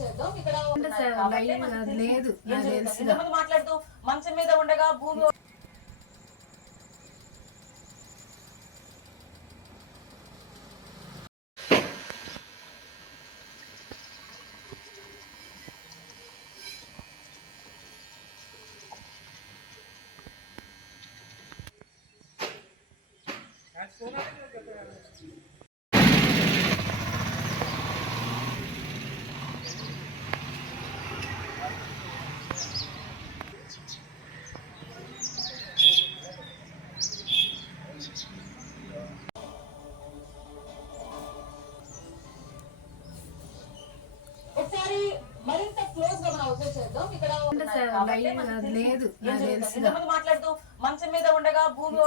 చేద్దాం. ఇక్కడ అంటే సార్ కాబట్టి లైవ్ మనకు అది తెలుసు. లేదు ఇంతకుముందు మాట్లాడుతూ మంచం మీద ఉండగా భూమి ఒకసారి మరింత క్లోజ్గా మనం అబ్జర్వ్ చేద్దాం. ఇక్కడ. లేదు మాట్లాడుతూ మంచం మీద ఉండగా భూమి